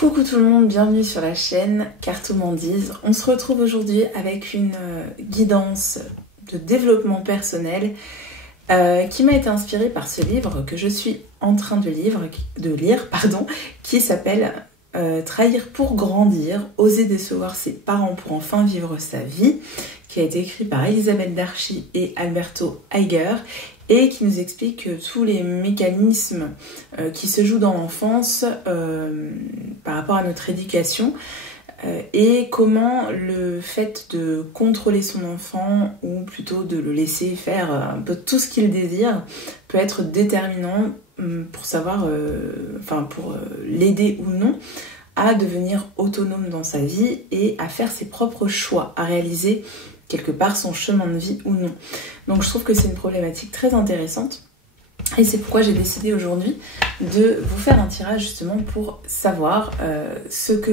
Coucou tout le monde, bienvenue sur la chaîne Cartomandise. On se retrouve aujourd'hui avec une guidance de développement personnel qui m'a été inspirée par ce livre que je suis en train de lire, qui s'appelle Trahir pour grandir, oser décevoir ses parents pour enfin vivre sa vie, qui a été écrit par Elisabeth Darchi et Alberto Eiger, et qui nous explique tous les mécanismes qui se jouent dans l'enfance par rapport à notre éducation et comment le fait de contrôler son enfant ou plutôt de le laisser faire un peu tout ce qu'il désire peut être déterminant pour savoir, pour l'aider ou non à devenir autonome dans sa vie et à faire ses propres choix, à réaliser quelque part son chemin de vie ou non. Donc je trouve que c'est une problématique très intéressante et c'est pourquoi j'ai décidé aujourd'hui de vous faire un tirage justement pour savoir ce que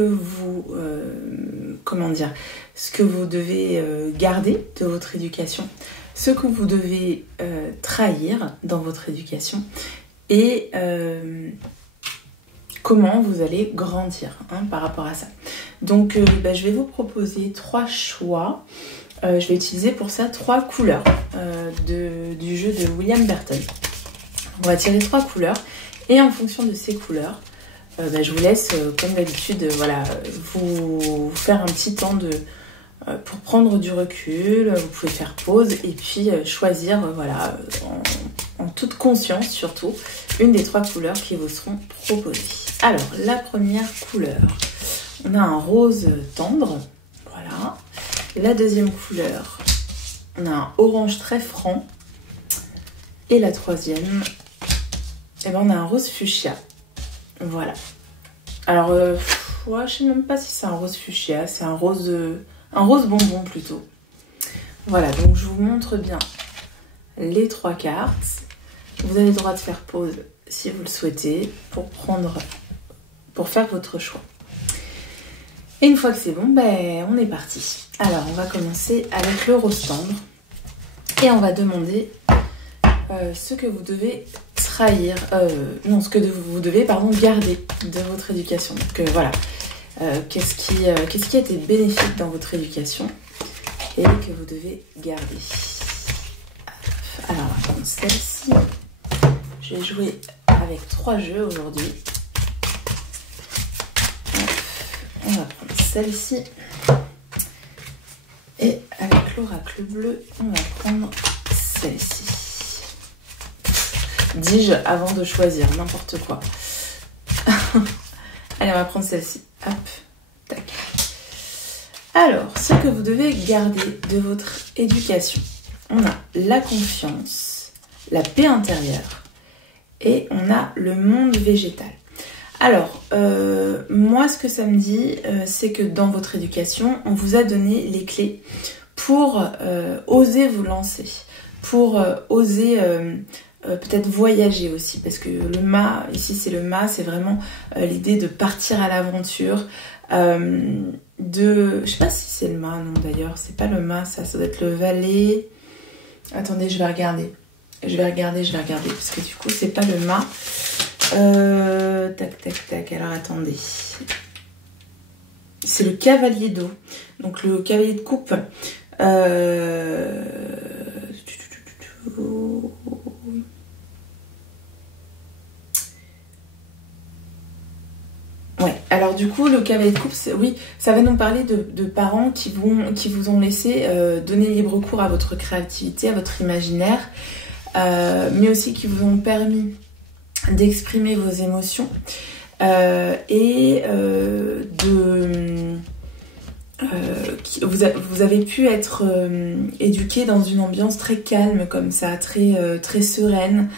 vous devez garder de votre éducation, ce que vous devez trahir dans votre éducation et comment vous allez grandir par rapport à ça. Donc je vais vous proposer 3 choix. Je vais utiliser pour ça 3 couleurs du jeu de William Burton. On va tirer 3 couleurs et en fonction de ces couleurs, je vous laisse comme d'habitude vous faire un petit temps pour prendre du recul. Vous pouvez faire pause et puis choisir en toute conscience surtout une des 3 couleurs qui vous seront proposées. Alors la première couleur, on a un rose tendre, voilà. La deuxième couleur, on a un orange très franc. Et la troisième, on a un rose fuchsia. Voilà. Alors, je sais même pas si c'est un rose fuchsia, c'est un rose bonbon plutôt. Voilà, donc je vous montre bien les 3 cartes. Vous avez le droit de faire pause si vous le souhaitez pour faire votre choix. Et une fois que c'est bon, on est parti. Alors, on va commencer avec le rose tendre. Et on va demander ce que vous devez garder de votre éducation. Donc voilà, qu'est-ce qui a été bénéfique dans votre éducation et que vous devez garder. Alors, on va prendre celle-ci. Je vais jouer avec 3 jeux aujourd'hui. On va prendre celle-ci. Et avec l'oracle bleu, on va prendre celle-ci. Dis-je avant de choisir n'importe quoi. Allez, on va prendre celle-ci. Hop, tac. Alors, ce que vous devez garder de votre éducation, on a la confiance, la paix intérieure et on a le monde végétal. Alors, moi, ce que ça me dit, c'est que dans votre éducation, on vous a donné les clés pour oser vous lancer, pour oser peut-être voyager aussi, parce que le mât, ici c'est le mât, c'est vraiment l'idée de partir à l'aventure, je sais pas si c'est le mât, non d'ailleurs, c'est pas le mât, ça doit être le valet. Attendez, je vais regarder, parce que du coup, c'est pas le mât. Tac, alors attendez. C'est le cavalier d'eau. Donc le cavalier de coupe. Ouais, alors du coup, le cavalier de coupe, oui, ça va nous parler de parents qui vous ont laissé donner libre cours à votre créativité, à votre imaginaire, mais aussi qui vous ont permis d'exprimer vos émotions vous avez pu être éduqué dans une ambiance très calme comme ça, très sereine,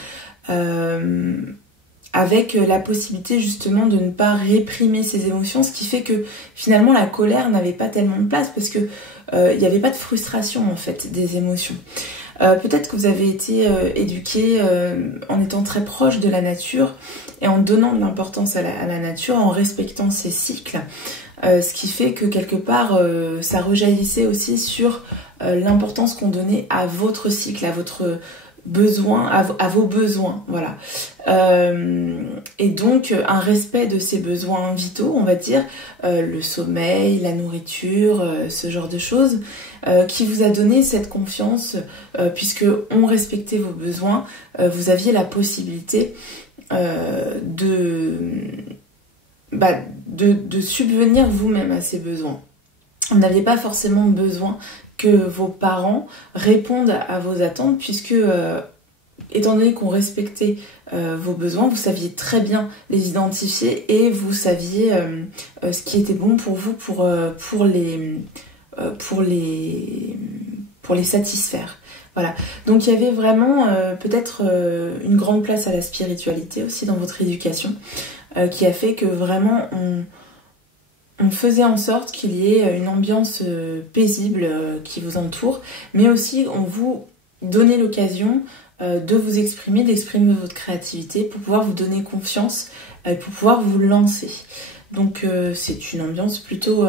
avec la possibilité justement de ne pas réprimer ses émotions, ce qui fait que finalement la colère n'avait pas tellement de place parce que il n'y avait pas de frustration en fait des émotions. Peut-être que vous avez été éduqué en étant très proche de la nature et en donnant de l'importance à la nature, en respectant ses cycles, ce qui fait que quelque part ça rejaillissait aussi sur l'importance qu'on donnait à votre cycle, à votre besoins, à vos besoins, voilà. Et donc un respect de ces besoins vitaux, on va dire, le sommeil, la nourriture, ce genre de choses, qui vous a donné cette confiance, puisque on respectait vos besoins, vous aviez la possibilité de subvenir vous-même à ces besoins. Vous n'aviez pas forcément besoin que vos parents répondent à vos attentes, puisque étant donné qu'on respectait vos besoins, vous saviez très bien les identifier et vous saviez ce qui était bon pour vous pour les satisfaire. Voilà. Donc il y avait vraiment peut-être une grande place à la spiritualité aussi dans votre éducation, qui a fait que vraiment on faisait en sorte qu'il y ait une ambiance paisible qui vous entoure, mais aussi on vous donnait l'occasion de vous exprimer, d'exprimer votre créativité pour pouvoir vous donner confiance, pour pouvoir vous lancer. Donc c'est une ambiance plutôt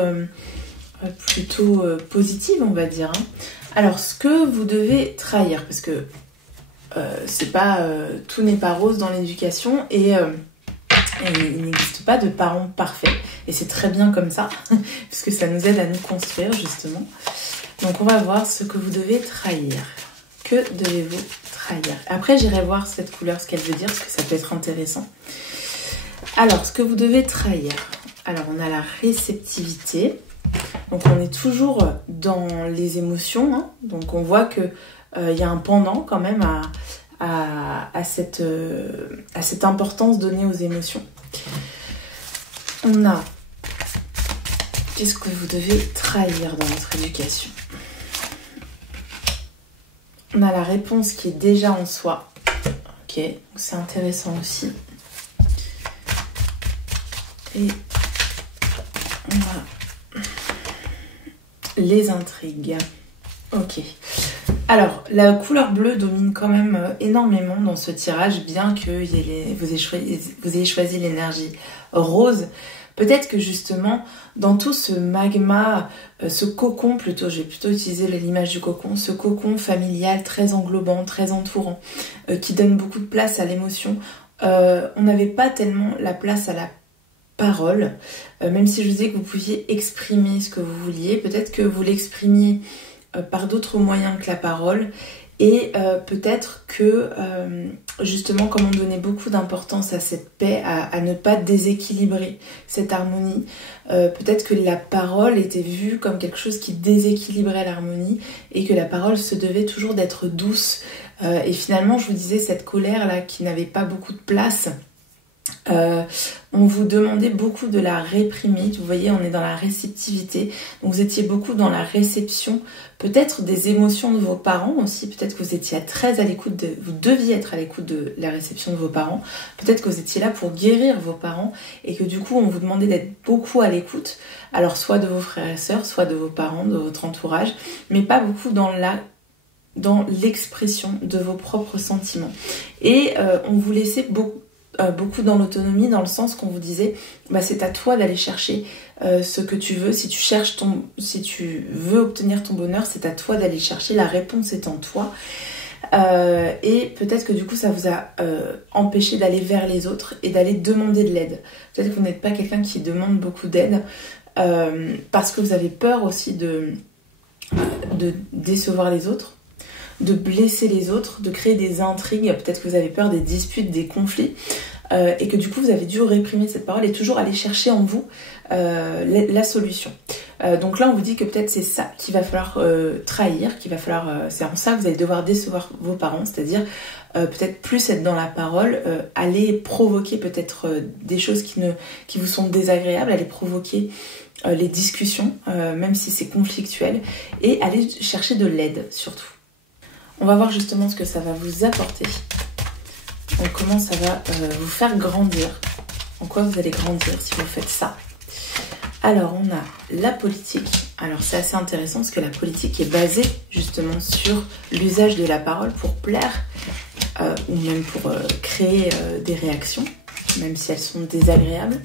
positive, on va dire. Alors ce que vous devez trahir, parce que c'est pas tout n'est pas rose dans l'éducation et il n'existe pas de parents parfaits et c'est très bien comme ça puisque ça nous aide à nous construire justement. Donc on va voir ce que vous devez trahir. Que devez-vous trahir? Après j'irai voir cette couleur, ce qu'elle veut dire, parce que ça peut être intéressant. Alors ce que vous devez trahir. Alors on a la réceptivité. Donc on est toujours dans les émotions, hein. Donc on voit que y a un pendant quand même à cette importance donnée aux émotions. On a, qu'est-ce que vous devez trahir dans votre éducation? On a la réponse qui est déjà en soi. Ok, donc c'est intéressant aussi. Et on a les intrigues. Ok. Alors, la couleur bleue domine quand même énormément dans ce tirage, bien que vous ayez choisi l'énergie rose. Peut-être que justement, dans tout ce magma, ce cocon plutôt, je vais plutôt utiliser l'image du cocon, ce cocon familial très englobant, très entourant, qui donne beaucoup de place à l'émotion, on n'avait pas tellement la place à la parole, même si je vous disais que vous pouviez exprimer ce que vous vouliez, peut-être que vous l'exprimiez par d'autres moyens que la parole, et peut-être que justement comme on donnait beaucoup d'importance à cette paix, à ne pas déséquilibrer cette harmonie, peut-être que la parole était vue comme quelque chose qui déséquilibrait l'harmonie et que la parole se devait toujours d'être douce, et finalement je vous disais cette colère là qui n'avait pas beaucoup de place, on vous demandait beaucoup de la réprimer. Vous voyez, on est dans la réceptivité, donc vous étiez beaucoup dans la réception peut-être des émotions de vos parents aussi, peut-être que vous étiez très à l'écoute vous deviez être à l'écoute de la réception de vos parents, peut-être que vous étiez là pour guérir vos parents et que du coup on vous demandait d'être beaucoup à l'écoute, alors soit de vos frères et sœurs, soit de vos parents, de votre entourage, mais pas beaucoup dans l'expression de vos propres sentiments. Et on vous laissait beaucoup dans l'autonomie, dans le sens qu'on vous disait c'est à toi d'aller chercher ce que tu veux. Si tu veux obtenir ton bonheur, c'est à toi d'aller chercher, la réponse est en toi. Et peut-être que du coup ça vous a empêché d'aller vers les autres et d'aller demander de l'aide. Peut-être que vous n'êtes pas quelqu'un qui demande beaucoup d'aide parce que vous avez peur aussi de décevoir les autres, de blesser les autres, de créer des intrigues. Peut-être que vous avez peur des disputes, des conflits, et que du coup vous avez dû réprimer cette parole et toujours aller chercher en vous la solution. Donc là on vous dit que peut-être c'est ça qu'il va falloir trahir, c'est en ça que vous allez devoir décevoir vos parents, c'est-à-dire peut-être plus être dans la parole, aller provoquer peut-être des choses qui vous sont désagréables, aller provoquer les discussions, même si c'est conflictuel, et aller chercher de l'aide surtout. On va voir justement ce que ça va vous apporter. Donc comment ça va vous faire grandir. En quoi vous allez grandir si vous faites ça. Alors on a la politique. Alors c'est assez intéressant parce que la politique est basée justement sur l'usage de la parole pour plaire ou même pour créer des réactions, même si elles sont désagréables.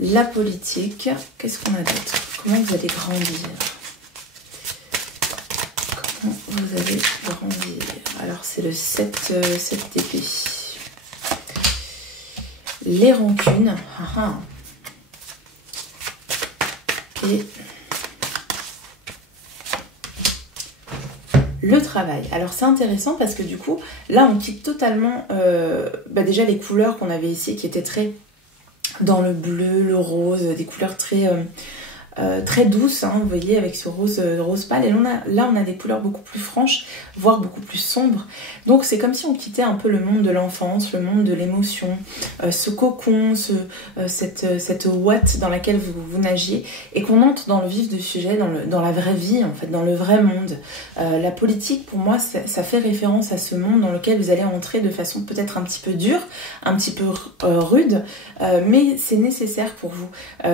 La politique, qu'est-ce qu'on a d'autre? Comment vous allez grandir? vous allez grandir. Alors c'est le 7 d'épée. Les rancunes. Et le travail. Alors c'est intéressant parce que du coup, là on quitte totalement déjà les couleurs qu'on avait ici qui étaient très dans le bleu, le rose, des couleurs très douces, hein, vous voyez, avec ce rose pâle. Et là, on a des couleurs beaucoup plus franches, voire beaucoup plus sombres. Donc, c'est comme si on quittait un peu le monde de l'enfance, le monde de l'émotion, ce cocon, cette ouate dans laquelle vous nagiez, et qu'on entre dans le vif du sujet, dans la vraie vie, en fait, dans le vrai monde. La politique, pour moi, ça fait référence à ce monde dans lequel vous allez entrer de façon peut-être un petit peu dure, un petit peu rude, mais c'est nécessaire pour vous.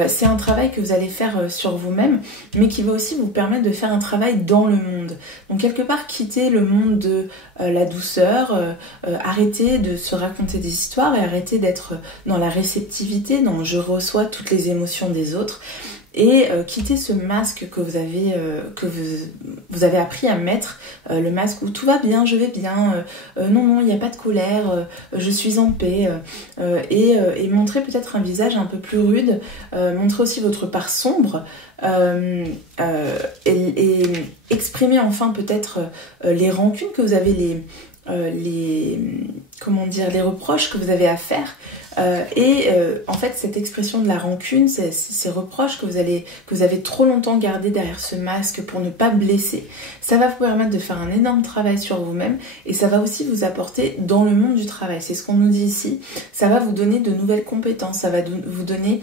C'est un travail que vous allez faire sur vous-même, mais qui va aussi vous permettre de faire un travail dans le monde. Donc quelque part, quitter le monde de la douceur, arrêter de se raconter des histoires et arrêter d'être dans la réceptivité, dans je reçois toutes les émotions des autres, et quitter ce masque que vous avez appris à mettre, le masque où tout va bien, je vais bien, non, il n'y a pas de colère, je suis en paix, et montrer peut-être un visage un peu plus rude, montrer aussi votre part sombre, et exprimer enfin peut-être les rancunes que vous avez, les reproches que vous avez à faire, en fait cette expression de la rancune, ces reproches que vous avez trop longtemps gardés derrière ce masque pour ne pas blesser, ça va vous permettre de faire un énorme travail sur vous-même, et ça va aussi vous apporter dans le monde du travail. C'est ce qu'on nous dit ici, ça va vous donner de nouvelles compétences, ça va vous donner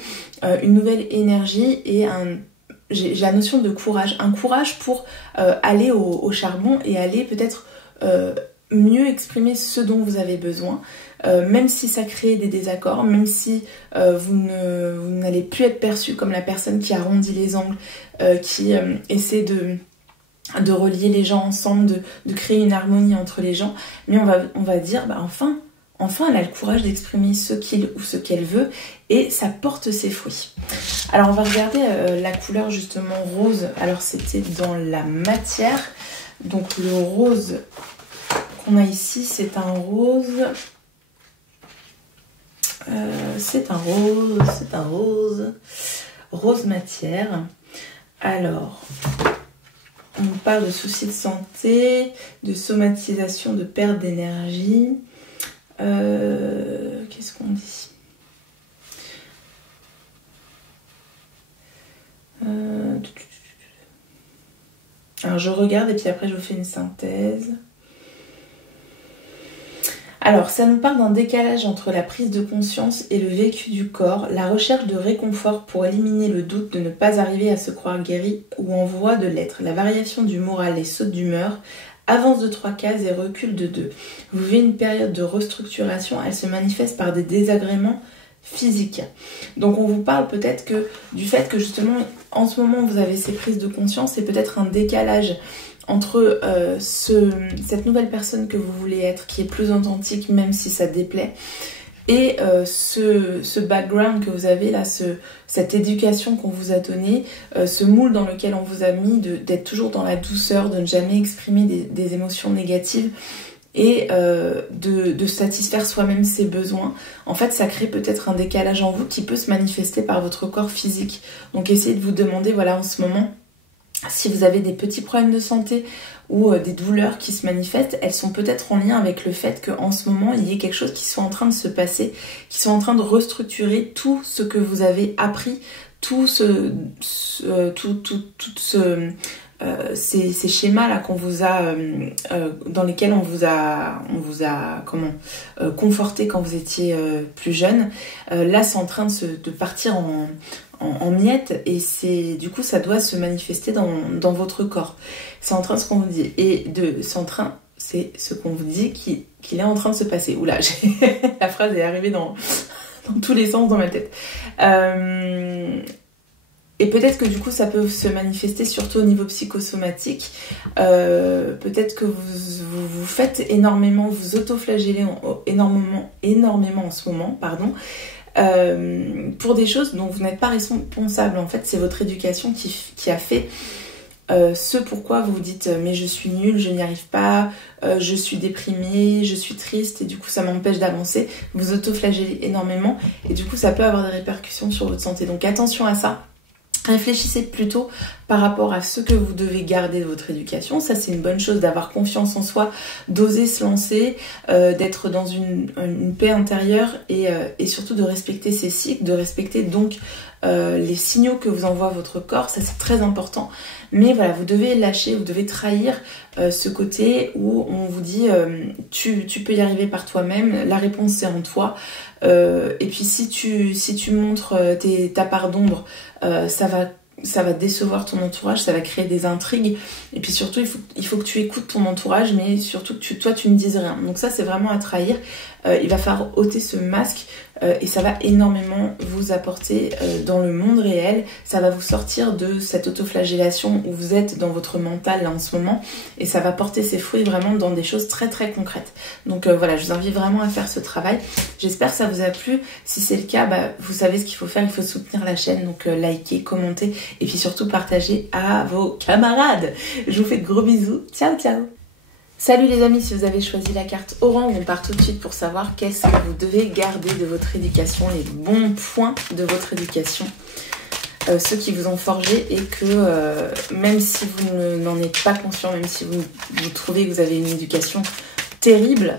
une nouvelle énergie et j'ai la notion de courage, un courage pour aller au charbon et aller peut-être mieux exprimer ce dont vous avez besoin, même si ça crée des désaccords, même si vous n'allez plus être perçu comme la personne qui arrondit les angles, qui essaie de relier les gens ensemble, de créer une harmonie entre les gens, mais on va dire enfin elle a le courage d'exprimer ce qu'il ou ce qu'elle veut, et ça porte ses fruits. Alors on va regarder la couleur justement rose. Alors c'était dans la matière, donc le rose qu'on a ici, c'est un rose matière. Alors on parle de soucis de santé, de somatisation, de perte d'énergie. Qu'est-ce qu'on dit? Alors je regarde et puis après je vous fais une synthèse. Alors ça nous parle d'un décalage entre la prise de conscience et le vécu du corps, la recherche de réconfort pour éliminer le doute de ne pas arriver à se croire guéri ou en voie de l'être, la variation du moral et saute d'humeur, avance de 3 cases et recul de 2. Vous vivez une période de restructuration, elle se manifeste par des désagréments physiques. Donc on vous parle peut-être du fait que justement en ce moment vous avez ces prises de conscience et peut-être un décalage entre cette nouvelle personne que vous voulez être, qui est plus authentique même si ça déplaît, et ce background que vous avez là, cette éducation qu'on vous a donnée, ce moule dans lequel on vous a mis d'être toujours dans la douceur, de ne jamais exprimer des émotions négatives et de satisfaire soi-même ses besoins. En fait, ça crée peut-être un décalage en vous qui peut se manifester par votre corps physique. Donc essayez de vous demander, voilà, en ce moment, si vous avez des petits problèmes de santé ou des douleurs qui se manifestent, elles sont peut-être en lien avec le fait qu'en ce moment, il y ait quelque chose qui soit en train de se passer, qui soit en train de restructurer tout ce que vous avez appris, ces schémas-là qu'on vous a, dans lesquels on vous a conforté quand vous étiez plus jeune. Là, c'est en train de partir en miettes, et du coup ça doit se manifester dans votre corps. C'est en train de ce qu'on vous dit, c'est ce qu'on vous dit qu'il est en train de se passer. Oula, la phrase est arrivée dans tous les sens dans ma tête. Et peut-être que du coup ça peut se manifester surtout au niveau psychosomatique. Peut-être que vous faites énormément, vous autoflagellez énormément en ce moment, pardon. Pour des choses dont vous n'êtes pas responsable. En fait, c'est votre éducation qui a fait ce pourquoi vous vous dites mais je suis nulle, je n'y arrive pas, je suis déprimée, je suis triste et du coup ça m'empêche d'avancer, vous autoflagellez énormément et du coup ça peut avoir des répercussions sur votre santé. Donc attention à ça. Réfléchissez plutôt par rapport à ce que vous devez garder de votre éducation. Ça, c'est une bonne chose d'avoir confiance en soi, d'oser se lancer, d'être dans une paix intérieure et surtout de respecter ses cycles, de respecter donc les signaux que vous envoie votre corps. Ça, c'est très important. Mais voilà, vous devez lâcher, vous devez trahir ce côté où on vous dit tu peux y arriver par toi-même, la réponse c'est en toi. Et puis si tu montres ta part d'ombre, ça va décevoir ton entourage, ça va créer des intrigues. Et puis surtout, il faut que tu écoutes ton entourage, mais surtout que toi, tu ne dises rien. Donc ça, c'est vraiment à trahir. Il va falloir ôter ce masque et ça va énormément vous apporter dans le monde réel. Ça va vous sortir de cette autoflagellation où vous êtes dans votre mental là, en ce moment et ça va porter ses fruits vraiment dans des choses très très concrètes. Donc voilà, je vous invite vraiment à faire ce travail. J'espère que ça vous a plu. Si c'est le cas, vous savez ce qu'il faut faire. Il faut soutenir la chaîne, donc liker, commenter et puis surtout partager à vos camarades. Je vous fais de gros bisous. Ciao ciao. Salut les amis, si vous avez choisi la carte orange, on part tout de suite pour savoir qu'est-ce que vous devez garder de votre éducation, les bons points de votre éducation, ceux qui vous ont forgé et que même si vous n'en êtes pas conscient, même si vous trouvez que vous avez une éducation terrible,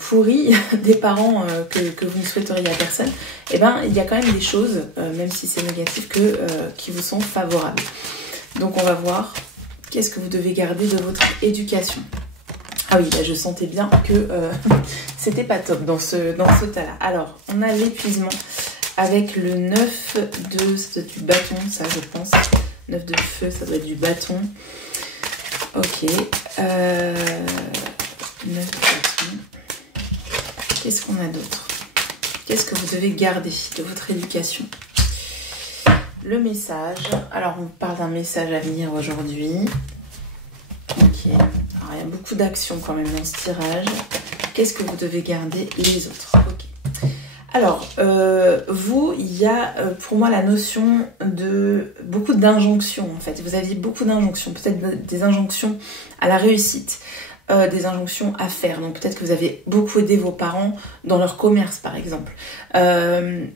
pourrie, des parents que vous ne souhaiteriez à personne, eh ben il y a quand même des choses, même si c'est négatif, qui vous sont favorables. Donc on va voir qu'est-ce que vous devez garder de votre éducation. Ah oui, là je sentais bien que c'était pas top dans ce tas-là. Alors, on a l'épuisement avec le 9 du bâton, ça je pense. 9 de feu, ça doit être du bâton. Ok. 9 de bâton. Qu'est-ce qu'on a d'autre? Qu'est-ce que vous devez garder de votre éducation? Le message. Alors, on parle d'un message à venir aujourd'hui. Ok. Alors, il y a beaucoup d'actions quand même dans ce tirage. Qu'est-ce que vous devez garder les autres? Ok. Alors, vous, il y a pour moi la notion de beaucoup d'injonctions en fait. Vous aviez beaucoup d'injonctions, peut-être des injonctions à la réussite. Des injonctions à faire. Donc peut-être que vous avez beaucoup aidé vos parents dans leur commerce par exemple.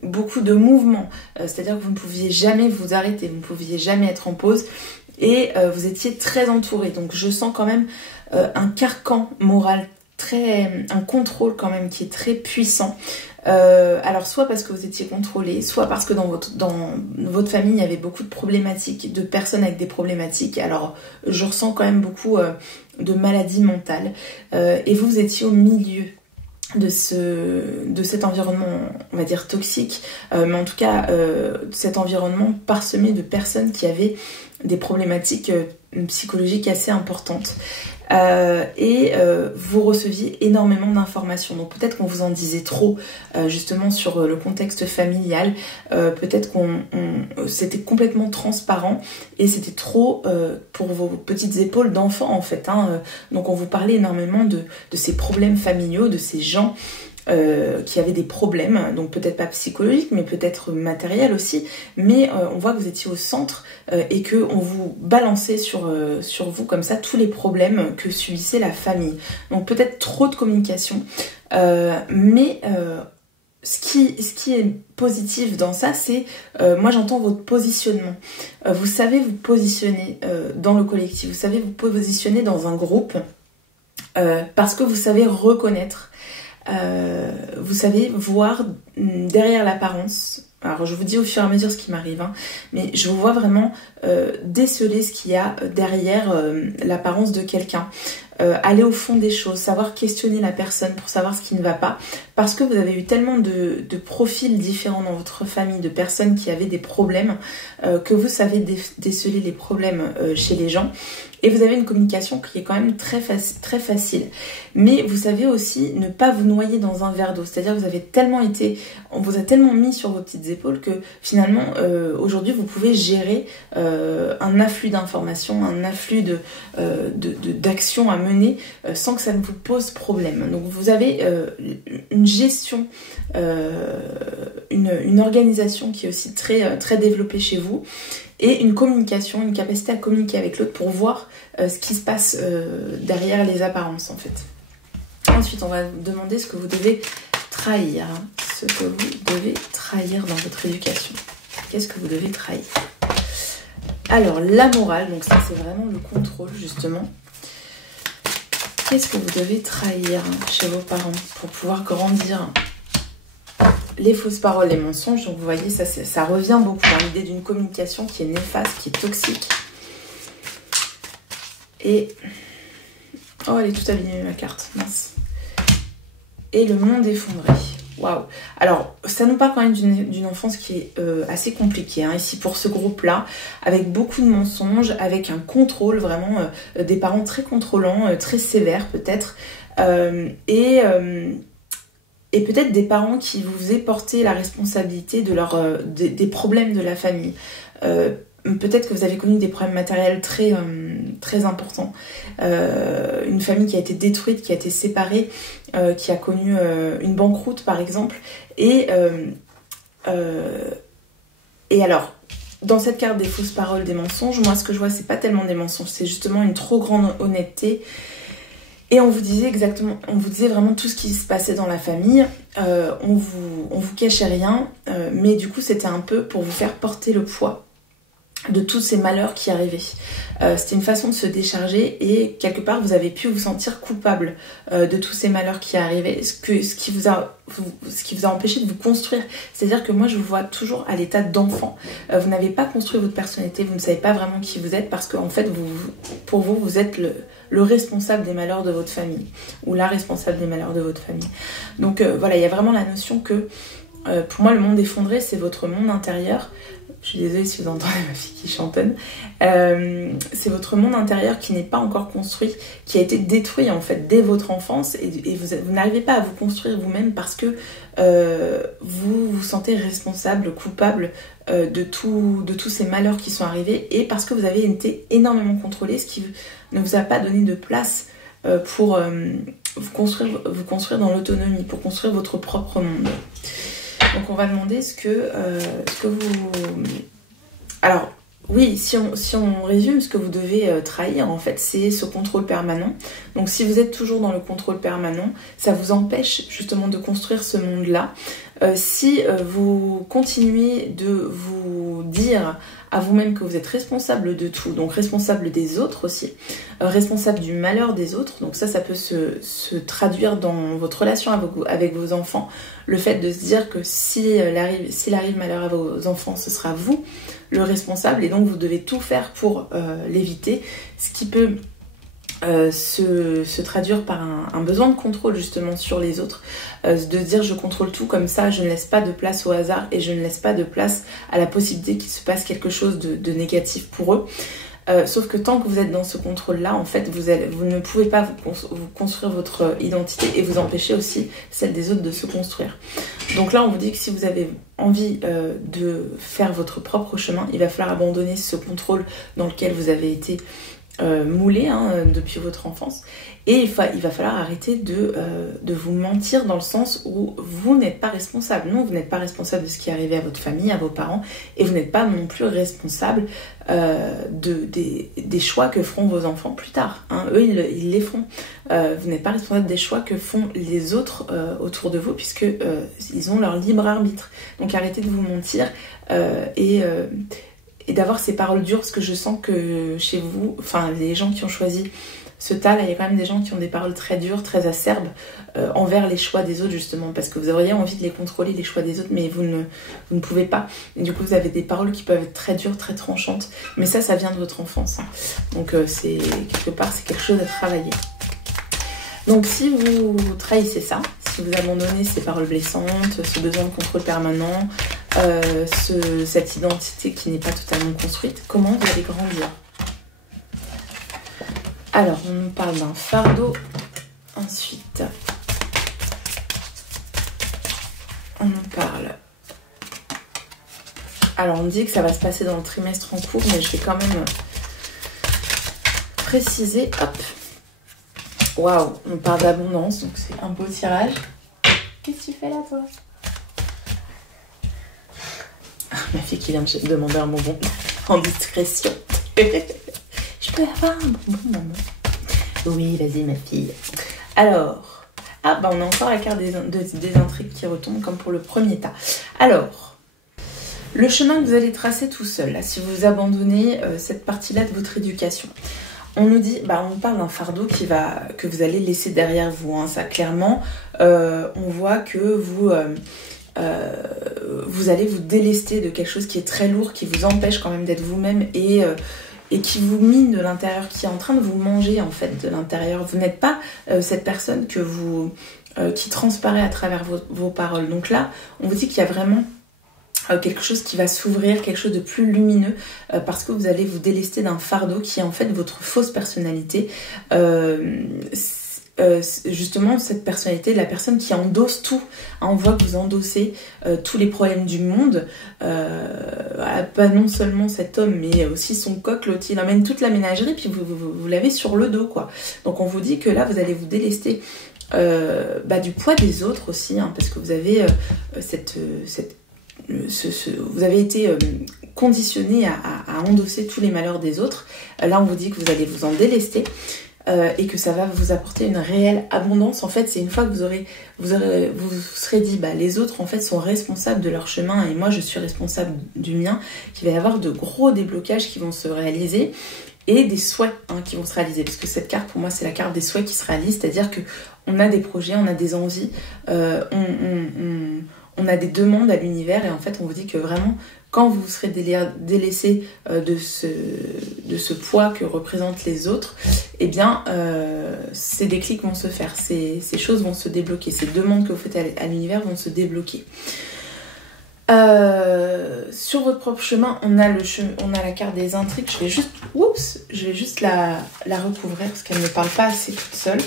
Beaucoup de mouvements, c'est-à-dire que vous ne pouviez jamais vous arrêter, vous ne pouviez jamais être en pause et vous étiez très entouré. Donc je sens quand même un carcan moral, un contrôle quand même qui est très puissant. Alors soit parce que vous étiez contrôlé, soit parce que dans votre famille il y avait beaucoup de problématiques, de personnes avec des problématiques. Alors je ressens quand même beaucoup de maladies mentales et vous étiez au milieu de cet environnement, on va dire toxique, mais en tout cas cet environnement parsemé de personnes qui avaient des problématiques psychologiques assez importantes. Et vous receviez énormément d'informations. Donc peut-être qu'on vous en disait trop justement sur le contexte familial. Peut-être c'était complètement transparent et c'était trop pour vos petites épaules d'enfant en fait. Donc on vous parlait énormément de ces problèmes familiaux, de ces gens qui avaient des problèmes, donc peut-être pas psychologiques, mais peut-être matériels aussi, mais on voit que vous étiez au centre et qu'on vous balançait sur vous comme ça tous les problèmes que subissait la famille. Donc peut-être trop de communication, mais ce qui est positif dans ça, c'est, moi j'entends votre positionnement. Vous savez vous positionner dans le collectif, vous savez vous positionner dans un groupe parce que vous savez reconnaître. Vous savez voir derrière l'apparence. Alors je vous dis au fur et à mesure ce qui m'arrive, mais je vous vois vraiment déceler ce qu'il y a derrière l'apparence de quelqu'un. Aller au fond des choses, savoir questionner la personne pour savoir ce qui ne va pas, parce que vous avez eu tellement de profils différents dans votre famille, de personnes qui avaient des problèmes, que vous savez déceler les problèmes chez les gens. Et vous avez une communication qui est quand même très facile. Mais vous savez aussi ne pas vous noyer dans un verre d'eau. C'est-à-dire que on vous a tellement mis sur vos petites épaules que finalement, aujourd'hui, vous pouvez gérer un afflux d'informations, un afflux d'actions à mener mener sans que ça ne vous pose problème. Donc vous avez une gestion, une organisation qui est aussi très développée chez vous, et une communication, une capacité à communiquer avec l'autre pour voir ce qui se passe derrière les apparences en fait. Ensuite, on va vous demander ce que vous devez trahir. Ce que vous devez trahir dans votre éducation. Qu'est-ce que vous devez trahir? Alors, la morale, donc ça c'est vraiment le contrôle justement. Qu'est-ce que vous devez trahir chez vos parents pour pouvoir grandir? Les fausses paroles, les mensonges, donc vous voyez, ça revient beaucoup à l'idée d'une communication qui est néfaste, qui est toxique. Et... oh, elle est toute abîmée ma carte, mince. Et le monde effondré. Waouh. Alors, ça nous parle quand même d'une enfance qui est assez compliquée, hein, ici pour ce groupe-là, avec beaucoup de mensonges, avec un contrôle, vraiment des parents très contrôlants, très sévères peut-être, et peut-être des parents qui vous faisaient porter la responsabilité de des problèmes de la famille. Peut-être que vous avez connu des problèmes matériels très importants. Une famille qui a été détruite, qui a été séparée, qui a connu une banqueroute par exemple. Et alors, dans cette carte des fausses paroles, des mensonges, moi ce que je vois c'est pas tellement des mensonges, c'est justement une trop grande honnêteté. Et on vous disait vraiment tout ce qui se passait dans la famille. On vous cachait rien, mais du coup c'était un peu pour vous faire porter le poids de tous ces malheurs qui arrivaient. C'était une façon de se décharger et quelque part vous avez pu vous sentir coupable de tous ces malheurs qui arrivaient, ce qui vous a empêché de vous construire. C'est-à-dire que moi je vous vois toujours à l'état d'enfant. Vous n'avez pas construit votre personnalité, vous ne savez pas vraiment qui vous êtes parce qu'en fait pour vous, vous êtes le responsable des malheurs de votre famille ou la responsable des malheurs de votre famille. Donc voilà, il y a vraiment la notion que pour moi le monde effondré c'est votre monde intérieur. Je suis désolée si vous entendez ma fille qui chantonne. C'est votre monde intérieur qui n'est pas encore construit, qui a été détruit en fait dès votre enfance et vous n'arrivez pas à vous construire vous-même parce que vous vous sentez responsable, coupable de tous ces malheurs qui sont arrivés et parce que vous avez été énormément contrôlé, ce qui ne vous a pas donné de place pour vous construire dans l'autonomie, pour construire votre propre monde. Donc on va demander ce que vous... Alors oui, si on résume, ce que vous devez trahir en fait, c'est ce contrôle permanent. Donc si vous êtes toujours dans le contrôle permanent, ça vous empêche justement de construire ce monde-là. Si vous continuez de vous dire à vous-même que vous êtes responsable de tout, donc responsable des autres aussi, responsable du malheur des autres, donc ça peut se traduire dans votre relation avec vos enfants, le fait de se dire que s'il arrive malheur à vos enfants, ce sera vous le responsable et donc vous devez tout faire pour l'éviter, ce qui peut se traduire par un besoin de contrôle justement sur les autres, de dire je contrôle tout comme ça, je ne laisse pas de place au hasard et je ne laisse pas de place à la possibilité qu'il se passe quelque chose de négatif pour eux. Sauf que tant que vous êtes dans ce contrôle-là, en fait, vous ne pouvez pas vous construire votre identité et vous empêcher aussi celle des autres de se construire. Donc là, on vous dit que si vous avez envie de faire votre propre chemin, il va falloir abandonner ce contrôle dans lequel vous avez été moulé depuis votre enfance. Et il va falloir arrêter de vous mentir dans le sens où vous n'êtes pas responsable. Non, vous n'êtes pas responsable de ce qui est arrivé à votre famille, à vos parents, et vous n'êtes pas non plus responsable des choix que feront vos enfants plus tard. Eux, ils les feront. Vous n'êtes pas responsable des choix que font les autres autour de vous, puisque ils ont leur libre arbitre. Donc arrêtez de vous mentir et d'avoir ces paroles dures, parce que je sens que chez vous, enfin les gens qui ont choisi ce tas là, il y a quand même des gens qui ont des paroles très dures, très acerbes envers les choix des autres justement, parce que vous auriez envie de les contrôler, les choix des autres, mais vous ne pouvez pas. Et du coup vous avez des paroles qui peuvent être très dures, très tranchantes, mais ça vient de votre enfance. Donc c'est quelque part, c'est quelque chose à travailler. Donc si vous trahissez ça, si vous abandonnez ces paroles blessantes, ce besoin de contrôle permanent, cette identité qui n'est pas totalement construite, comment vous allez grandir? Alors, on nous parle d'un fardeau. Ensuite, on nous parle... Alors, on dit que ça va se passer dans le trimestre en cours, mais je vais quand même préciser. Hop. Waouh, on parle d'abondance, donc c'est un beau tirage. Qu'est-ce que tu fais là, toi? Ma fille qui vient de demander un bonbon en discrétion. Je peux avoir un bonbon, maman? Oui, vas-y, ma fille. Alors, on a encore la carte des intrigues qui retombe comme pour le premier tas. Alors, le chemin que vous allez tracer tout seul, là, si vous abandonnez cette partie-là de votre éducation, on nous dit, on parle d'un fardeau que vous allez laisser derrière vous. Hein. Ça, clairement, on voit que vous allez vous délester de quelque chose qui est très lourd, qui vous empêche quand même d'être vous-même et qui vous mine de l'intérieur, qui est en train de vous manger en fait de l'intérieur. Vous n'êtes pas cette personne qui transparaît à travers vos paroles. Donc là, on vous dit qu'il y a vraiment quelque chose qui va s'ouvrir, quelque chose de plus lumineux, parce que vous allez vous délester d'un fardeau qui est en fait votre fausse personnalité. Justement, cette personnalité, la personne qui endosse tout. On voit que vous endossez tous les problèmes du monde. Pas non seulement cet homme, mais aussi son coq, l'autre, il emmène toute la ménagerie, puis vous l'avez sur le dos, quoi. Donc on vous dit que là, vous allez vous délester du poids des autres aussi, hein, parce que vous avez vous avez été conditionné à endosser tous les malheurs des autres. Là, on vous dit que vous allez vous en délester et que ça va vous apporter une réelle abondance. En fait, c'est une fois que vous serez dit, les autres en fait sont responsables de leur chemin et moi je suis responsable du mien, qu'il va y avoir de gros déblocages qui vont se réaliser et des souhaits qui vont se réaliser. Parce que cette carte, pour moi, c'est la carte des souhaits qui se réalisent, c'est-à-dire que on a des projets, on a des envies, on a des demandes à l'univers et en fait on vous dit que vraiment quand vous serez délaissé de ce poids que représentent les autres, eh bien ces déclics vont se faire, ces choses vont se débloquer, ces demandes que vous faites à l'univers vont se débloquer. Sur votre propre chemin, on a la carte des intrigues. Je vais juste la recouvrir parce qu'elle ne parle pas assez toute seule.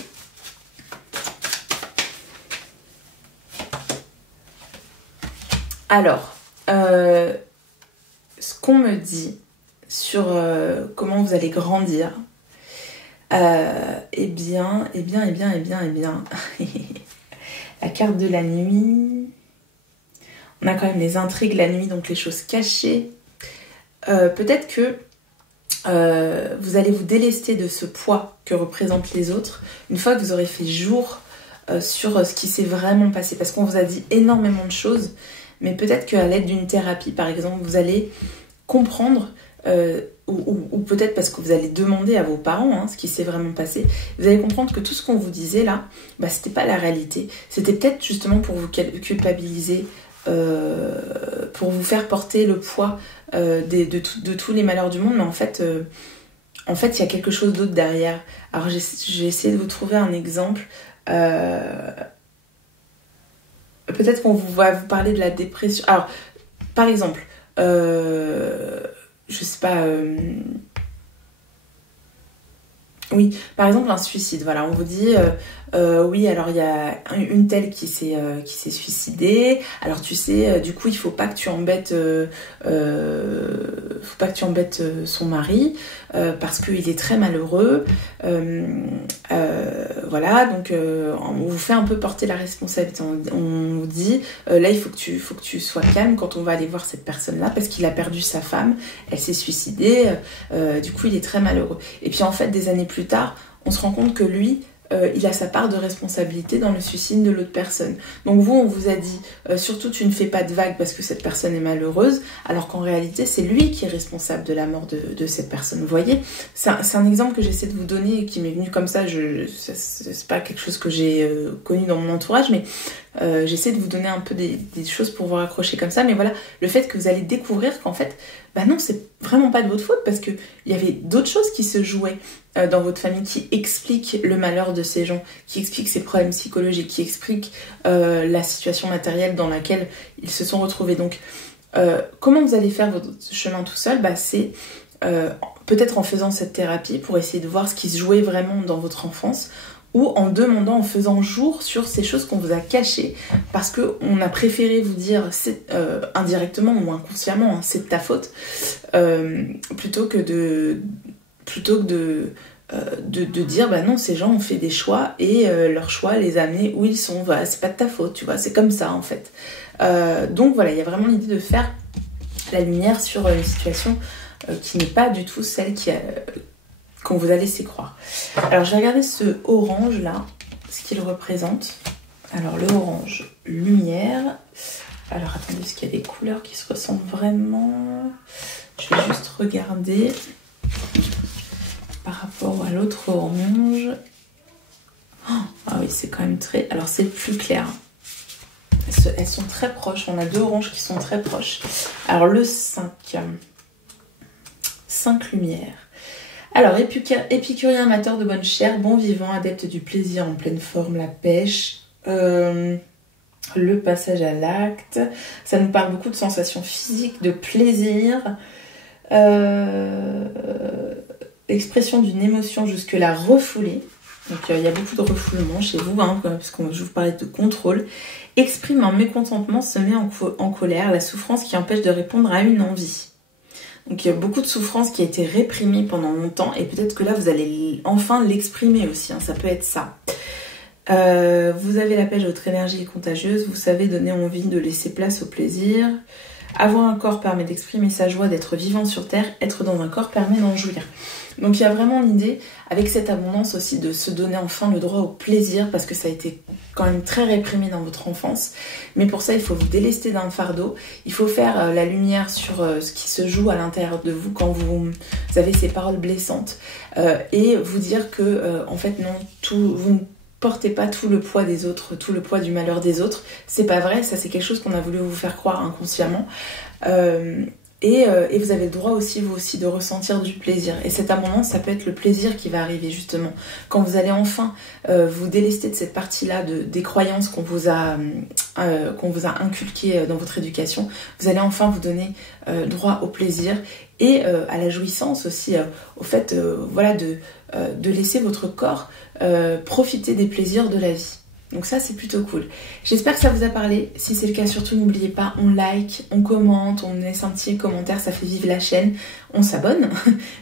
Alors, ce qu'on me dit sur comment vous allez grandir, eh bien, la carte de la nuit, on a quand même les intrigues la nuit, donc les choses cachées. Peut-être que vous allez vous délester de ce poids que représentent les autres une fois que vous aurez fait jour sur ce qui s'est vraiment passé, parce qu'on vous a dit énormément de choses. Mais peut-être qu'à l'aide d'une thérapie, par exemple, vous allez comprendre, ou peut-être parce que vous allez demander à vos parents ce qui s'est vraiment passé, vous allez comprendre que tout ce qu'on vous disait là, c'était pas la réalité. C'était peut-être justement pour vous culpabiliser, pour vous faire porter le poids de tous les malheurs du monde, mais en fait, il y a quelque chose d'autre derrière. Alors j'ai essayé de vous trouver un exemple. Peut-être qu'on va vous parler de la dépression. Alors, par exemple, je sais pas... Oui, par exemple, un suicide. Voilà, on vous dit... oui, alors il y a une telle qui s'est suicidée. Alors tu sais, du coup, il faut pas que tu embêtes... son mari parce qu'il est très malheureux. Voilà, donc on vous fait un peu porter la responsabilité. On vous dit, là, il faut que tu sois calme quand on va aller voir cette personne-là parce qu'il a perdu sa femme, elle s'est suicidée, du coup, il est très malheureux. Et puis, en fait, des années plus tard, on se rend compte que lui, il a sa part de responsabilité dans le suicide de l'autre personne. Donc vous, on vous a dit, surtout tu ne fais pas de vagues parce que cette personne est malheureuse, alors qu'en réalité, c'est lui qui est responsable de la mort de cette personne. Vous voyez, c'est un exemple que j'essaie de vous donner et qui m'est venu comme ça. C'est pas quelque chose que j'ai connu dans mon entourage, mais j'essaie de vous donner un peu des choses pour vous raccrocher comme ça. Mais voilà, le fait que vous allez découvrir qu'en fait, non, c'est vraiment pas de votre faute parce qu'il y avait d'autres choses qui se jouaient dans votre famille qui expliquent le malheur de ces gens, qui expliquent ces problèmes psychologiques, qui expliquent la situation matérielle dans laquelle ils se sont retrouvés. Donc, comment vous allez faire votre chemin tout seul ? C'est peut-être en faisant cette thérapie pour essayer de voir ce qui se jouait vraiment dans votre enfance, ou en demandant, en faisant jour sur ces choses qu'on vous a cachées, parce qu'on a préféré vous dire indirectement ou inconsciemment, c'est de ta faute, plutôt que de de dire bah non, ces gens ont fait des choix et leur choix les a amenés où ils sont. Voilà, c'est pas de ta faute, tu vois, c'est comme ça en fait. Donc voilà, il y a vraiment l'idée de faire la lumière sur une situation qui n'est pas du tout celle qu'on vous a laissé croire. Alors je vais regarder ce orange là, ce qu'il représente. Alors le orange, lumière. Alors attendez, est-ce qu'il y a des couleurs qui se ressemblent vraiment? Je vais juste regarder par rapport à l'autre orange. Oh, ah oui, c'est quand même très... Alors c'est plus clair. Elles sont très proches. On a deux oranges qui sont très proches. Alors le 5 lumières. Alors épicurien, amateur de bonne chair, bon vivant, adepte du plaisir en pleine forme, la pêche... le passage à l'acte, ça nous parle beaucoup de sensations physiques, de plaisir, expression d'une émotion jusque-là refoulée. Donc il y a beaucoup de refoulement chez vous, hein, puisque je vous parlais de contrôle. Exprime un mécontentement, se met en colère, la souffrance qui empêche de répondre à une envie. Donc il y a beaucoup de souffrance qui a été réprimée pendant longtemps, et peut-être que là vous allez enfin l'exprimer aussi, hein, ça peut être ça. Vous avez la pêche, votre énergie est contagieuse, vous savez donner envie de laisser place au plaisir. Avoir un corps permet d'exprimer sa joie d'être vivant sur terre, être dans un corps permet d'en jouir. Donc il y a vraiment l'idée, avec cette abondance aussi, de se donner enfin le droit au plaisir, parce que ça a été quand même très réprimé dans votre enfance. Mais pour ça, il faut vous délester d'un fardeau, il faut faire la lumière sur ce qui se joue à l'intérieur de vous quand vous avez ces paroles blessantes, et vous dire que, en fait, non, vous ne portez pas tout le poids des autres, tout le poids du malheur des autres. C'est pas vrai, ça c'est quelque chose qu'on a voulu vous faire croire inconsciemment. Et vous avez le droit aussi, vous aussi, de ressentir du plaisir. Et cette abondance, ça peut être le plaisir qui va arriver justement. Quand vous allez enfin vous délester de cette partie-là des croyances qu'on vous a inculquées dans votre éducation, vous allez enfin vous donner droit au plaisir et à la jouissance aussi, au fait voilà, de laisser votre corps profiter des plaisirs de la vie. Donc ça, c'est plutôt cool. J'espère que ça vous a parlé. Si c'est le cas, surtout n'oubliez pas, on like, on commente, on laisse un petit commentaire, ça fait vivre la chaîne. On s'abonne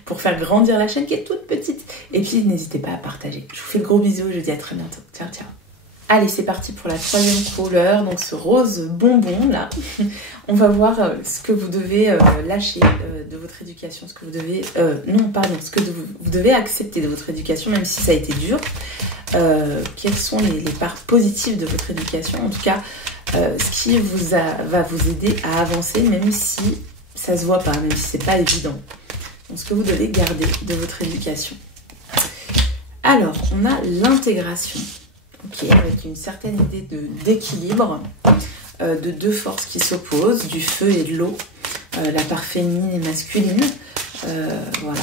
pour faire grandir la chaîne qui est toute petite. Et puis, n'hésitez pas à partager. Je vous fais de gros bisous, je vous dis à très bientôt. Ciao, ciao. Allez, c'est parti pour la troisième couleur, donc ce rose bonbon là. On va voir ce que vous devez lâcher de votre éducation, ce que vous devez... ce que vous devez accepter de votre éducation, même si ça a été dur. Quelles sont les parts positives de votre éducation, en tout cas ce qui va vous aider à avancer, même si ça se voit pas, même si c'est pas évident. Donc ce que vous devez garder de votre éducation. Alors, on a l'intégration. Ok, avec une certaine idée d'équilibre, de deux forces qui s'opposent, du feu et de l'eau, la part féminine et masculine, voilà.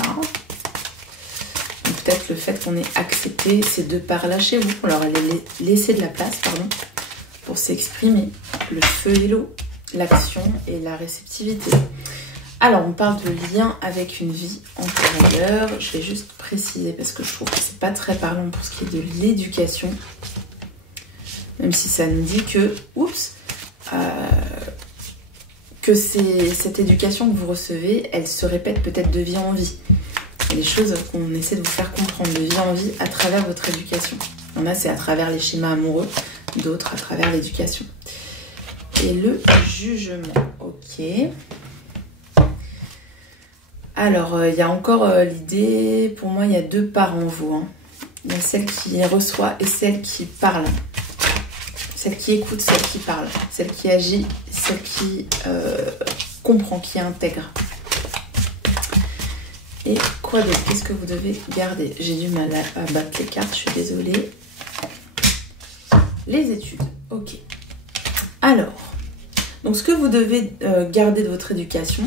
Peut-être le fait qu'on ait accepté ces deux parts-là chez vous, qu'on leur ait laissé de la place, pardon, pour s'exprimer, le feu et l'eau, l'action et la réceptivité. Alors, on parle de lien avec une vie antérieure. Je vais juste préciser parce que je trouve que c'est pas très parlant pour ce qui est de l'éducation. Même si ça nous dit que, que cette éducation que vous recevez, elle se répète peut-être de vie en vie. Et les choses qu'on essaie de vous faire comprendre de vie en vie à travers votre éducation. Il y en a, c'est à travers les schémas amoureux, d'autres à travers l'éducation. Et le jugement, ok. Alors, il y a encore l'idée, pour moi, il y a deux parts en vous. Hein. Il y a celle qui reçoit et celle qui parle. Celle qui écoute, celle qui parle. Celle qui agit, celle qui comprend, qui intègre. Et quoi d'autre? Qu'est-ce que vous devez garder? J'ai du mal à battre les cartes, je suis désolée. Les études, ok. Alors, donc ce que vous devez garder de votre éducation,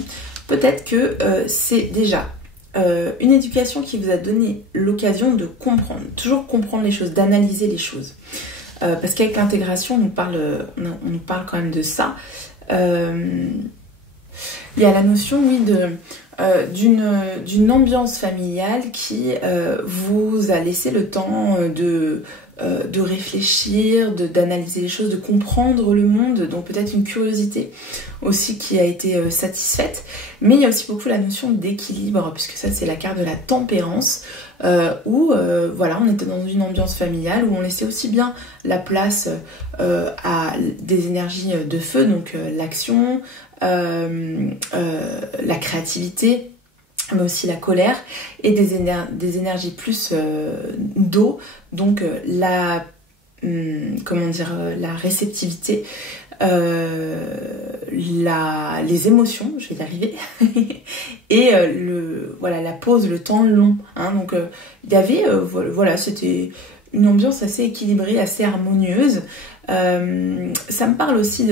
peut-être que c'est déjà une éducation qui vous a donné l'occasion de comprendre, toujours comprendre les choses, d'analyser les choses. Parce qu'avec l'intégration, on nous parle quand même de ça. Il y a la notion, oui, d'une ambiance familiale qui vous a laissé le temps de de réfléchir, d'analyser les choses, de comprendre le monde, donc peut-être une curiosité aussi qui a été satisfaite. Mais il y a aussi beaucoup la notion d'équilibre, puisque ça c'est la carte de la tempérance, où voilà, on était dans une ambiance familiale, où on laissait aussi bien la place à des énergies de feu, donc l'action, la créativité, mais aussi la colère, et des énergies plus d'eau, donc la réceptivité, les émotions, je vais y arriver, et la pause, le temps long. Hein, donc il y avait, c'était une ambiance assez équilibrée, assez harmonieuse. Ça me parle aussi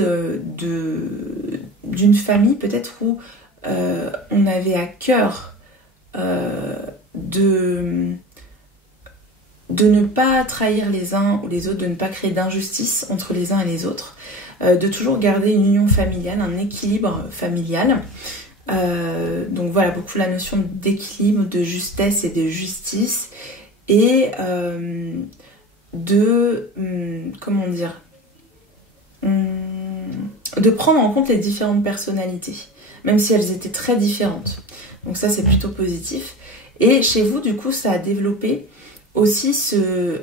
d'une famille peut-être où on avait à cœur de ne pas trahir les uns ou les autres, de ne pas créer d'injustice entre les uns et les autres, de toujours garder une union familiale, un équilibre familial. Donc voilà, beaucoup la notion d'équilibre, de justesse et de justice, et de prendre en compte les différentes personnalités, même si elles étaient très différentes. Donc ça c'est plutôt positif. Et chez vous du coup ça a développé aussi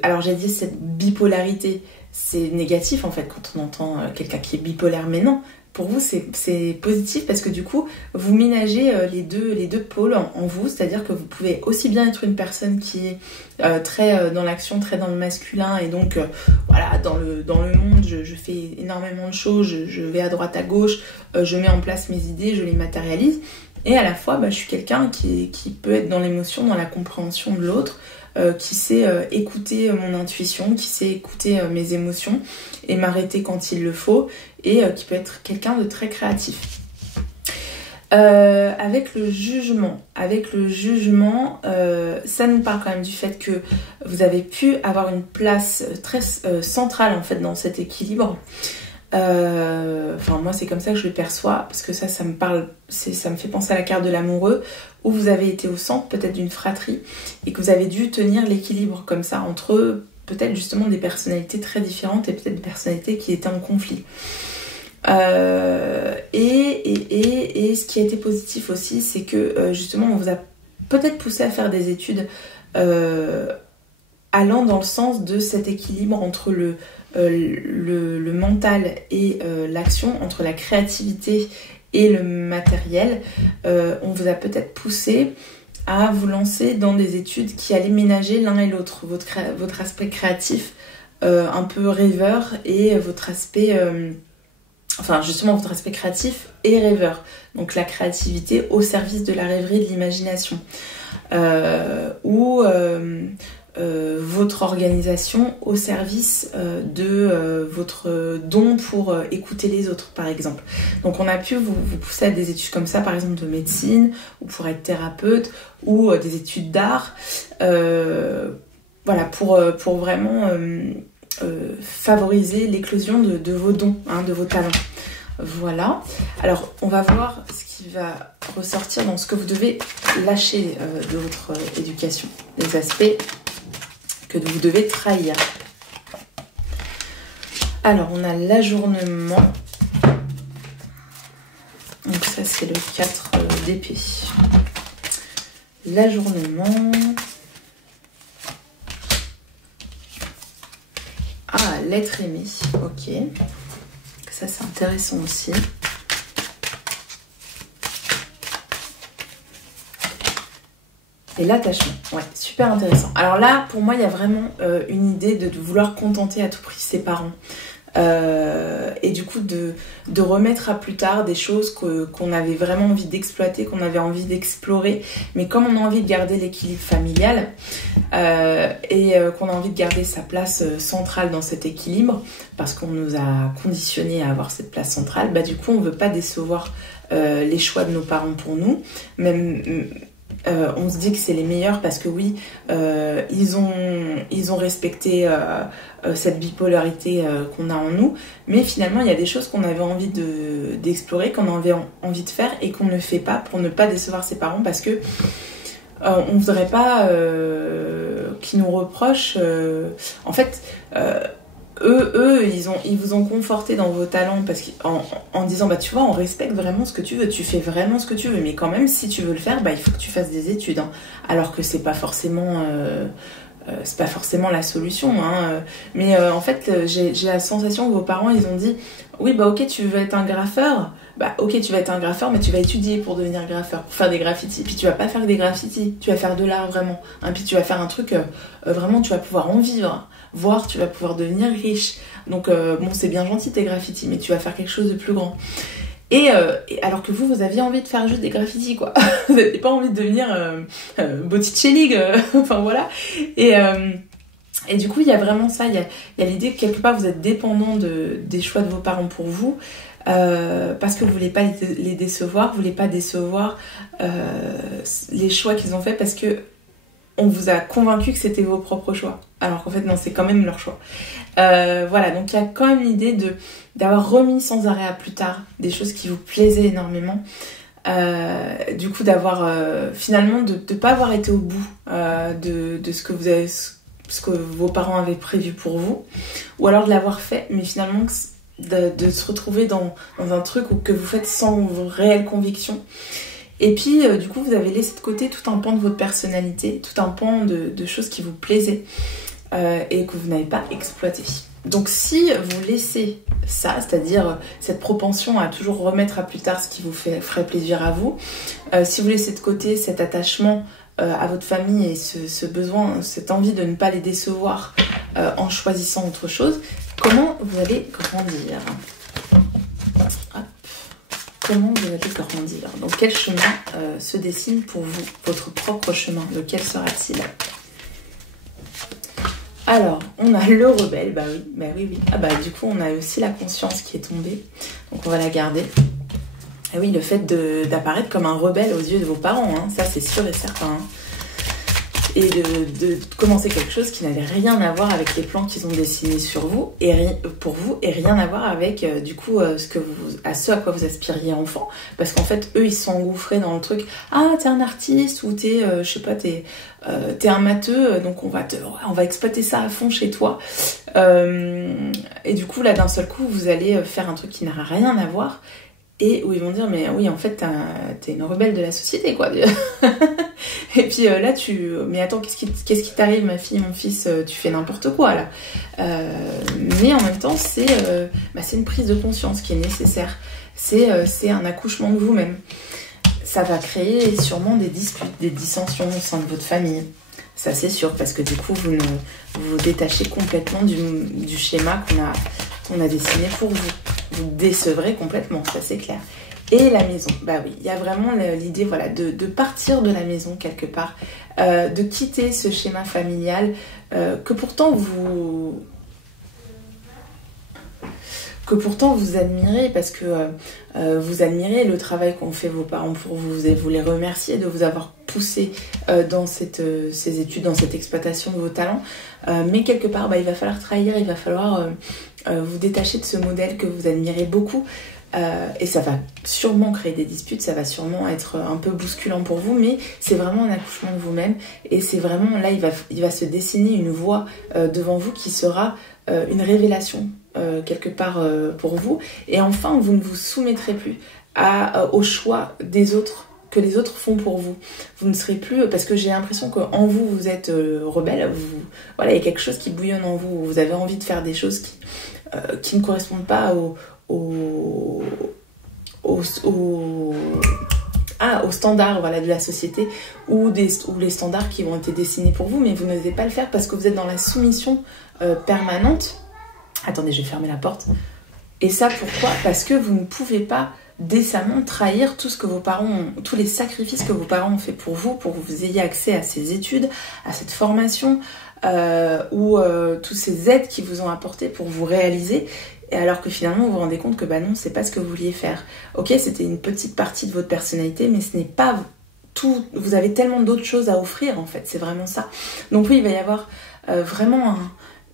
alors j'ai dit cette bipolarité, c'est négatif en fait quand on entend quelqu'un qui est bipolaire, mais non, pour vous c'est positif parce que du coup vous ménagez les deux pôles en vous, c'est-à-dire que vous pouvez aussi bien être une personne qui est très dans l'action, très dans le masculin, et donc voilà, dans le monde je fais énormément de choses, je vais à droite à gauche, je mets en place mes idées, je les matérialise, et à la fois je suis quelqu'un qui peut être dans l'émotion, dans la compréhension de l'autre, qui sait écouter mon intuition, qui sait écouter mes émotions et m'arrêter quand il le faut, et qui peut être quelqu'un de très créatif. Avec le jugement, ça nous parle quand même du fait que vous avez pu avoir une place très centrale en fait dans cet équilibre. Moi c'est comme ça que je le perçois, parce que ça me parle, ça me fait penser à la carte de l'amoureux, où vous avez été au centre peut-être d'une fratrie et que vous avez dû tenir l'équilibre comme ça entre peut-être justement des personnalités très différentes et peut-être des personnalités qui étaient en conflit. Et ce qui a été positif aussi, c'est que justement on vous a peut-être poussé à faire des études allant dans le sens de cet équilibre entre le mental et l'action, entre la créativité et le matériel. On vous a peut-être poussé à vous lancer dans des études qui allaient ménager l'un et l'autre, votre aspect créatif un peu rêveur, et votre aspect votre aspect créatif et rêveur, donc la créativité au service de la rêverie, de l'imagination, ou votre organisation au service de votre don pour écouter les autres, par exemple. Donc on a pu vous pousser à des études comme ça, par exemple de médecine, ou pour être thérapeute, ou des études d'art, pour vraiment favoriser l'éclosion de vos dons, de vos talents. Voilà. Alors on va voir ce qui va ressortir dans ce que vous devez lâcher de votre éducation, les aspects que vous devez trahir. Alors on a l'ajournement, donc ça c'est le 4 d'épée. L'ajournement. L'être aimé, ok. Ça c'est intéressant aussi. Et l'attachement, ouais, super intéressant. Alors là, pour moi, il y a vraiment une idée de vouloir contenter à tout prix ses parents. Et du coup, de remettre à plus tard des choses qu'on avait vraiment envie d'exploiter, qu'on avait envie d'explorer. Mais comme on a envie de garder l'équilibre familial et qu'on a envie de garder sa place centrale dans cet équilibre, parce qu'on nous a conditionnés à avoir cette place centrale, du coup, on ne veut pas décevoir les choix de nos parents pour nous. Même... on se dit que c'est les meilleurs parce que oui, ils ont respecté cette bipolarité qu'on a en nous, mais finalement il y a des choses qu'on avait envie d'explorer, qu'on avait envie de faire et qu'on ne fait pas pour ne pas décevoir ses parents, parce que on voudrait pas qui nous reprochent, en fait, eux, ils vous ont conforté dans vos talents parce en disant, bah tu vois, on respecte vraiment ce que tu veux, tu fais vraiment ce que tu veux, mais quand même, si tu veux le faire, bah il faut que tu fasses des études, hein. Alors que c'est pas forcément la solution, hein. Mais en fait, j'ai la sensation que vos parents, ils ont dit, oui, bah ok, tu veux être un graffeur, bah ok, tu vas être un graffeur, mais tu vas étudier pour devenir graffeur, pour faire des graffitis. Puis tu vas pas faire des graffitis, tu vas faire de l'art vraiment, hein. Puis tu vas faire un truc, vraiment, tu vas pouvoir en vivre, voire tu vas pouvoir devenir riche. Donc bon, c'est bien gentil tes graffitis, mais tu vas faire quelque chose de plus grand. Et alors que vous aviez envie de faire juste des graffitis, quoi. Vous n'avez pas envie de devenir Botticelli, enfin voilà. Et du coup, il y a vraiment ça, il y a l'idée que quelque part vous êtes dépendant des choix de vos parents pour vous, parce que vous voulez pas les décevoir, vous voulez pas décevoir les choix qu'ils ont fait parce que on vous a convaincu que c'était vos propres choix. Alors qu'en fait, non, c'est quand même leur choix. Voilà, donc il y a quand même l'idée d'avoir remis sans arrêt à plus tard des choses qui vous plaisaient énormément. Du coup, d'avoir finalement de ne pas avoir été au bout de ce que vos parents avaient prévu pour vous, ou alors de l'avoir fait, mais finalement de se retrouver dans un truc que vous faites sans réelle conviction. Et puis, du coup, vous avez laissé de côté tout un pan de votre personnalité, tout un pan de choses qui vous plaisaient et que vous n'avez pas exploité. Donc, si vous laissez ça, c'est-à-dire cette propension à toujours remettre à plus tard ce qui vous ferait plaisir à vous, si vous laissez de côté cet attachement à votre famille et ce besoin, cette envie de ne pas les décevoir en choisissant autre chose, comment vous allez grandir ? Hop. Comment vous allez grandir? Donc quel chemin se dessine pour vous? Votre propre chemin, lequel sera-t-il? Alors, on a le rebelle, bah oui. Ah bah du coup, on a aussi la conscience qui est tombée. Donc on va la garder. Et oui, le fait d'apparaître comme un rebelle aux yeux de vos parents, hein, ça c'est sûr et certain. Hein. Et de commencer quelque chose qui n'avait rien à voir avec les plans qu'ils ont dessinés sur vous pour vous et rien à voir avec du coup ce à quoi vous aspiriez enfant, parce qu'en fait eux ils se sont engouffrés dans le truc, ah t'es un artiste ou t'es je sais pas, t'es un matheux, donc on va exploiter ça à fond chez toi, et du coup là d'un seul coup vous allez faire un truc qui n'a rien à voir. Et où ils vont dire, mais oui, en fait, t'es une rebelle de la société, quoi. Et puis là, mais attends, qu'est-ce qui t'arrive, ma fille, mon fils, tu fais n'importe quoi, là. Mais en même temps, c'est une prise de conscience qui est nécessaire. C'est un accouchement de vous-même. Ça va créer sûrement des disputes, des dissensions au sein de votre famille. Ça, c'est sûr, parce que du coup, vous vous détachez complètement du schéma qu'on a dessiné pour vous. Vous décevrez complètement, ça c'est clair. Et la maison, bah oui, il y a vraiment l'idée, voilà, de partir de la maison quelque part, de quitter ce schéma familial que pourtant vous admirez, parce que vous admirez le travail qu'ont fait vos parents pour vous, vous les remerciez de vous avoir poussé dans ces études, dans cette exploitation de vos talents, mais quelque part, il va falloir trahir, il va falloir vous détacher de ce modèle que vous admirez beaucoup, et ça va sûrement créer des disputes, ça va sûrement être un peu bousculant pour vous, mais c'est vraiment un accouchement de vous-même, et c'est vraiment là, il va se dessiner une voie devant vous qui sera une révélation quelque part pour vous, et enfin vous ne vous soumettrez plus au choix des autres que les autres font pour vous. Vous ne serez plus, parce que j'ai l'impression qu'en vous, vous êtes rebelle, voilà, il y a quelque chose qui bouillonne en vous, vous avez envie de faire des choses qui ne correspondent pas aux standards, voilà, de la société, ou les standards qui ont été dessinés pour vous, mais vous n'osez pas le faire parce que vous êtes dans la soumission permanente. Attendez, je vais fermer la porte. Et ça, pourquoi? Parce que vous ne pouvez pas décemment trahir tout ce que vos parents tous les sacrifices que vos parents ont fait pour vous que vous ayez accès à ces études, à cette formation, ou tous ces aides qui vous ont apporté pour vous réaliser, et alors que finalement vous vous rendez compte que non, c'est pas ce que vous vouliez faire. Ok, c'était une petite partie de votre personnalité, mais ce n'est pas tout. Vous avez tellement d'autres choses à offrir, en fait, c'est vraiment ça. Donc oui, il va y avoir vraiment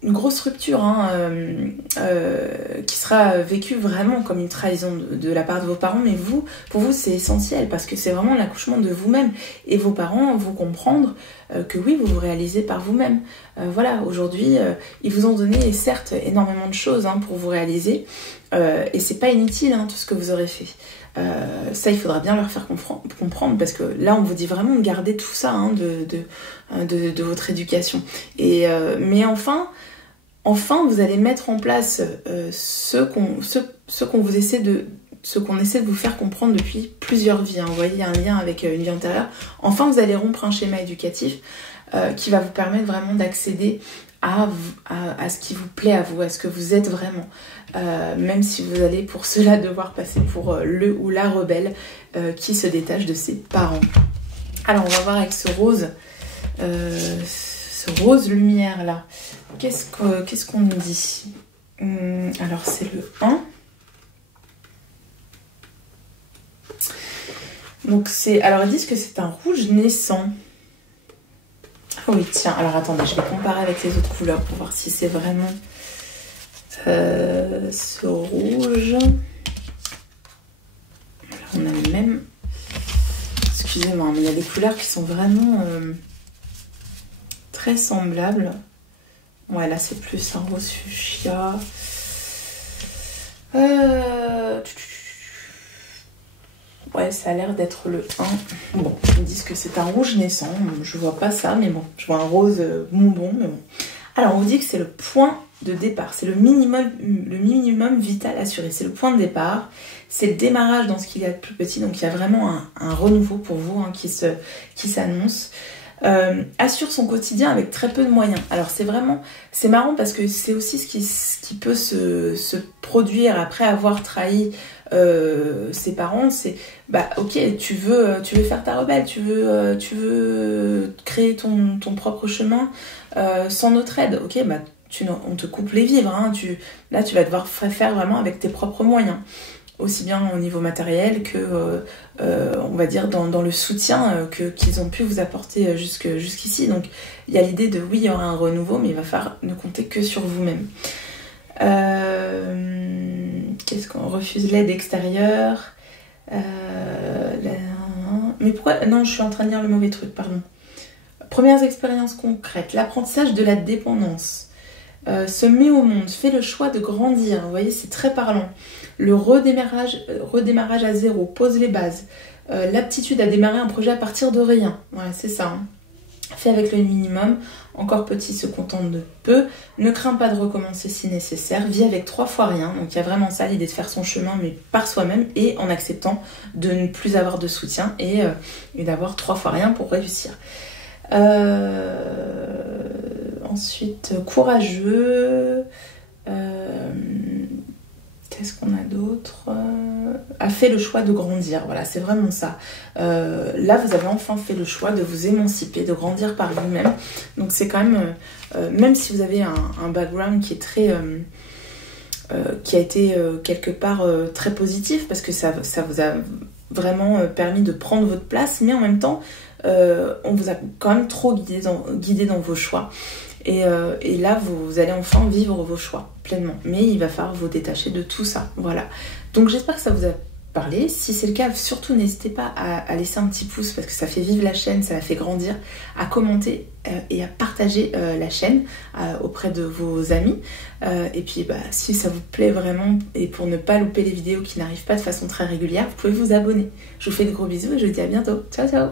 une grosse rupture hein, qui sera vécue vraiment comme une trahison de la part de vos parents, mais pour vous c'est essentiel parce que c'est vraiment l'accouchement de vous-même et vos parents vont comprendre que oui, vous vous réalisez par vous-même. Voilà, aujourd'hui, ils vous ont donné certes énormément de choses hein, pour vous réaliser et c'est pas inutile hein, tout ce que vous aurez fait. Ça, il faudra bien leur faire comprendre parce que là, on vous dit vraiment de garder tout ça hein, de votre éducation. Mais enfin, vous allez mettre en place ce qu'on essaie de vous faire comprendre depuis plusieurs vies. Hein. Vous voyez, il y a un lien avec une vie antérieure. Enfin, vous allez rompre un schéma éducatif qui va vous permettre vraiment d'accéder à ce qui vous plaît à vous, à ce que vous êtes vraiment. Même si vous allez pour cela devoir passer pour le ou la rebelle qui se détache de ses parents. Alors, on va voir avec ce rose lumière là. Qu'est-ce qu'on nous dit? Alors, c'est le 1. Donc, alors, ils disent que c'est un rouge naissant. Ah oui, tiens, alors attendez, je vais comparer avec les autres couleurs pour voir si c'est vraiment ce rouge. Alors, on a le même... Excusez-moi, mais il y a des couleurs qui sont vraiment très semblables. Ouais, là, c'est plus un rose fuchsia. Ouais, ça a l'air d'être le 1. Bon, ils disent que c'est un rouge naissant. Je vois pas ça, mais bon. Je vois un rose bonbon, mais bon. Alors, on vous dit que c'est le point de départ. C'est le minimum vital assuré. C'est le point de départ. C'est le démarrage dans ce qu'il y a de plus petit. Donc, il y a vraiment un renouveau pour vous hein, qui s'annonce. Assure son quotidien avec très peu de moyens. Alors c'est marrant parce que c'est aussi ce qui peut se produire après avoir trahi ses parents. C'est ok, tu veux faire ta rebelle, tu veux créer ton propre chemin sans notre aide. Ok, on te coupe les vivres. Hein, là tu vas devoir faire vraiment avec tes propres moyens. Aussi bien au niveau matériel que, on va dire, dans le soutien qu'ils ont pu vous apporter jusqu'ici. Donc, il y a l'idée de, oui, il y aura un renouveau, mais il va falloir ne compter que sur vous-même. Qu'est-ce qu'on refuse l'aide extérieure Mais pourquoi... Non, je suis en train de lire le mauvais truc, pardon. Premières expériences concrètes. L'apprentissage de la dépendance. Se met au monde, fait le choix de grandir. Vous voyez, c'est très parlant. Le redémarrage à zéro, pose les bases. L'aptitude à démarrer un projet à partir de rien. Voilà, c'est ça. Hein. Fait avec le minimum. Encore petit, se contente de peu. Ne craint pas de recommencer si nécessaire. Vit avec 3 fois rien. Donc il y a vraiment ça, l'idée de faire son chemin, mais par soi-même et en acceptant de ne plus avoir de soutien et d'avoir 3 fois rien pour réussir. Ensuite, courageux. Qu'est-ce qu'on a d'autre? A fait le choix de grandir. Voilà, c'est vraiment ça. Là, vous avez enfin fait le choix de vous émanciper, de grandir par vous-même. Donc, c'est quand même... même si vous avez un background qui est très... qui a été quelque part très positif, parce que ça vous a vraiment permis de prendre votre place, mais en même temps, on vous a quand même trop guidé dans vos choix. Et là, vous allez enfin vivre vos choix pleinement. Mais il va falloir vous détacher de tout ça. Voilà. Donc j'espère que ça vous a parlé. Si c'est le cas, surtout n'hésitez pas à laisser un petit pouce parce que ça fait vivre la chaîne, ça la fait grandir, à commenter et à partager la chaîne auprès de vos amis. Et puis si ça vous plaît vraiment et pour ne pas louper les vidéos qui n'arrivent pas de façon très régulière, vous pouvez vous abonner. Je vous fais de gros bisous et je vous dis à bientôt. Ciao ciao.